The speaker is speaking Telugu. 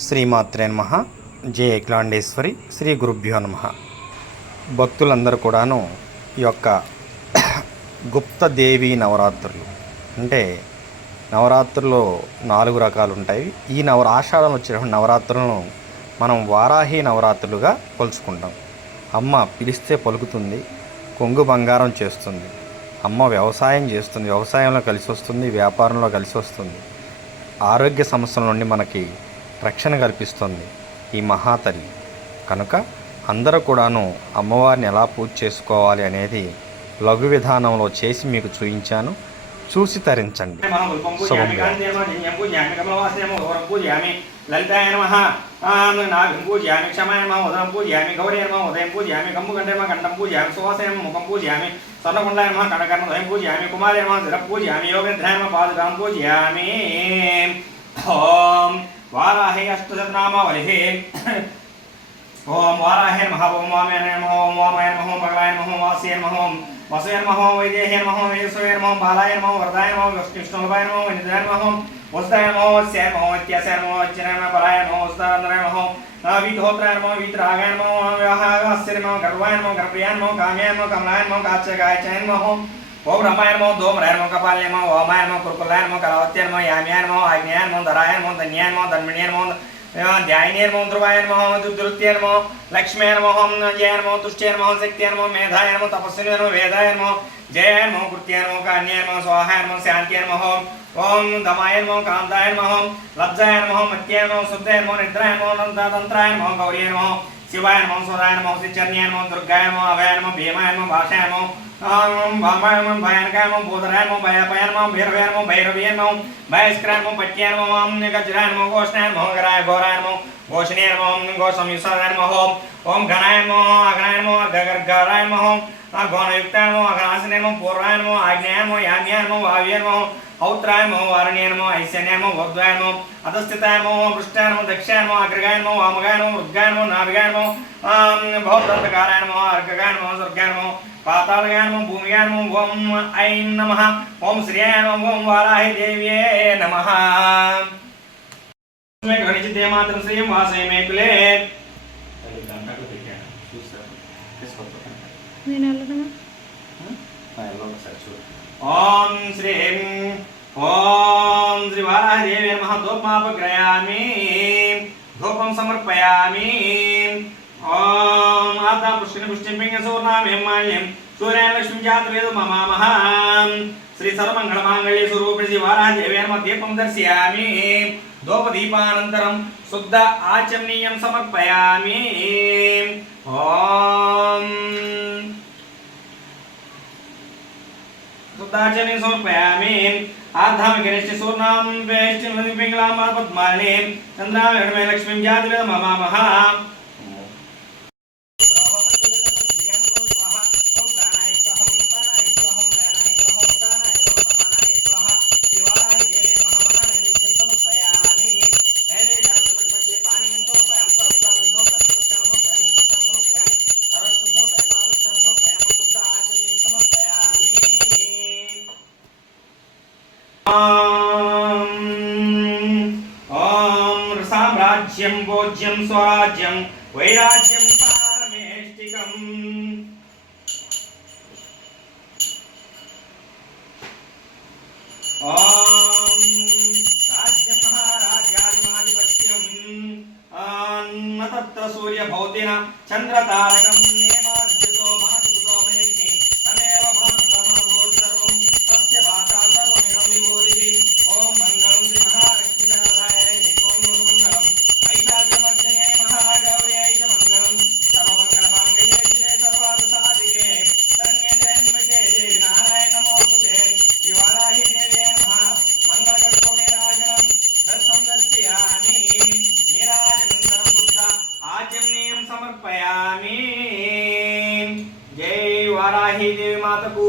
శ్రీమాత్రే నమః. జయ అఖిలాండేశ్వరి శ్రీ గురుభ్యో నమః. భక్తులందరూ కూడాను ఈ యొక్క గుప్తదేవి నవరాత్రులు అంటే నవరాత్రుల్లో 4 రకాలు ఉంటాయి. ఈ ఆషాఢంలో వచ్చేటువంటి నవరాత్రులను మనం వారాహి నవరాత్రులుగా కొలుచుకుంటాం. అమ్మ పిలిస్తే పలుకుతుంది, కొంగు బంగారం చేస్తుంది. అమ్మ వ్యవసాయం చేస్తుంది, వ్యవసాయంలో కలిసి వస్తుంది, వ్యాపారంలో కలిసి వస్తుంది. ఆరోగ్య సమస్యల నుండి మనకి రక్షణ కల్పిస్తుంది ఈ మహాతల్లి. కనుక అందరూ కూడాను అమ్మవారిని ఎలా పూజ చేసుకోవాలి అనేది లఘు విధానంలో చేసి మీకు చూపించాను. చూసి తరించండి. లలితాయ నమః నాభిం పూజయామి, క్షమాయ నమః ఉదరం పూజయామి, గౌరీ నమః ఉదయం పూజయామి, కంబుకంఠే నమః కంఠం పూజయామి, సువాసయ నమః ముఖం పూజయామి, స్వర్ణకుండాయ నమః కనకర్ణోదయం పూజయామి, కుమారి నమః శిరం పూజయామి, యోగనిద్రాయ నమః పాదుకాం పూజయామి. ఓం వారాహి అష్టశతనామావళిః. ఓం వారాహే నమః, ఓం వామయ నమః, ఓం వామయ నమః, ఓం పగలాయ నమః, ఓం వాసయ నమః, వసయ నమః, వైదేహ్య నమః, వేదసయ నమః, బాలాయ నమః, వరదాయ నమః, విష్ణులభాయ నమః, వినిదాయ నమః, వస్తాయ నమః, వస్యాయ నమః, వ్యత్యాసాయ నమః, వచ్చనాయ నమః, పరాయ నమః, వస్తారంధరాయ నమః, వీతహోత్రాయ నమః, వీతరాగాయ నమః, వ్యవహారస్య నమః, గర్వాయ నమః, గర్భ్రియాయ నమః, కామ్యాయ నమః, కమలాయ నమః, కాచ్యగాయచాయ నమః, ఓం బ్రహ్మాయ నమః, దోమరాయ నమః, కపాలాయ నమః, ఓమాయ నమః, కురుకులాయ నమః, కలవత్యాయ నమః, యామ్యాయ నమః, ఆజ్ఞాయ నమః, ధరాయ నమః, ధన్యాయ నమః, ధర్మిణ్యాయ నమః, ధ్యాయినే నమః, ధ్రువాయ నమః, దుర్ధృత్యాయ నమః, లక్ష్మీ నమః, జయ నమః, తుష్ట్యాయ నమః, శక్త్యాయ నమః, మేధాయ నమః, తపస్వినే నమః, వేదాయ నమః, జయ నమః, కృత్యాయ నమః, కాన్యాయ నమః, స్వాహాయ నమః, శాంత్యాయ నమః, ఓం దమాయ నమః, కాంతాయ నమః, లబ్జాయ నమః, మత్యాయ నమః, శుద్ధాయ నమః, నిద్రాయ నమః, తంత్రాయ నమః, గౌరీయ నమః, శివాయ నమః, సోదాయ నమః, శ్రీచర్యాయ నమః, దుర్గాయ నమః, అభయాయ నమః, భీమాయ నమః, భాషాయ నమః, భామాయ నమః, భయానకాయ నమః, భూధరాయ నమః, భయాపయాయ నమః, భైరవాయ నమః, భైరవీయ నమః, భయస్కరాయ నమః, పట్యాయ నమః, గజరాయ నమః, ఘోషణాయ నమః, గరాయ ఘోరాయ నమః, ఘోషణీయ నమః, ఘోషంయుసాయ నమః, ఓం ఘనాయ నమః, అఘనాయ నమః, గర్గారాయ నమః, ఘోనయుక్తాయ నమః, అఘనాశనాయ నమః, పూర్వాయ నమః, ఆజ్ఞాయ నమః, యామ్యాయ నమః, వావ్యాయ నమః, ఔత్రాయ నమః, వారణీయ నమః, ఐశ్వర్యాయ నమః, ఊర్ధ్వాయ నమః, అధస్థితాయ నమః, పృష్టాయ నమః, దక్షాయ నమః, అగ్రగాయ నమః, వామగాయ నమః, వృద్గాయ నమః, నాభిగాయ నమః, బహుదంతకారాయ నమః, అర్ఘగాయ నమః, స్వర్గాయ నమః, పాతాళగాయ నమః, భూమిగాయ నమః, ఓం ఐం నమః, ఓం శ్రియాయ నమః, ఓం వారాహి దేవ్యే నమః. గణిచితే మాత్రం శ్రీయం వాసయ మే కులే. ఓం శ్రీం ఓం శ్రీ వారాహి దేవి నమః. ధూపమాపగ్రయామి, ధూపం సమర్పయామి. ఓం ఆదా పుష్టిని పుష్టిం పింగ సూర్ణామేమాల్యం సూర్యాయ లక్ష్మీ జాతవేదు మమామహ. శ్రీ సర్వమంగళమాంగళ్య స్వరూపిణి శ్రీ వారాహి దేవి నమః. దీపం దర్శయామి. ధూపదీపానంతరం శుద్ధ ఆచమనీయం సమర్పయామి. ఓం శుద్ధాచమనీయం సమర్పయామి. ఆర్ధామి గణేష్టి సూర్ణాం వేష్టి పింగళాం పద్మాలిని చంద్రాం వెంకటమే లక్ష్మీం జాతవేదు మమామహ. ఓం సామ్రాజ్యం భోజ్యం స్వరాజ్యం వైరాజ్యం పారమేష్టికం. ఓం రాజ్యం మహారాజ్యాధిపత్యం తత్ర సూర్య భౌతిన చంద్రతారకం నేమా విద్యుతో మాతుతో వేగి తమేవ భాంతమభూత సర్వం తస్య భాతా సర్వమిదం విభూతిః. ఓం మంగళం శ్రీ మహాలక్ష్మీ జనదాయ ఏకోం మంగళం ఐషాద్యమర్జనే మహాగౌర్యై చ మంగళం సర్వమంగళమాంగళ్యే శివే సర్వార్థ సాధికే శరణ్యే త్ర్యంబకే దేవి నారాయణ నమోస్తుతే. శ్రీ వారాహి దేవ్యే నమః. మంగళకర్పూర నీరాజనం దర్శనం దర్శయామి. నీరాజనంతరం శుద్ధ ఆచమనీయం సమర్పయామి. జై వారాహి దేవి మాతకు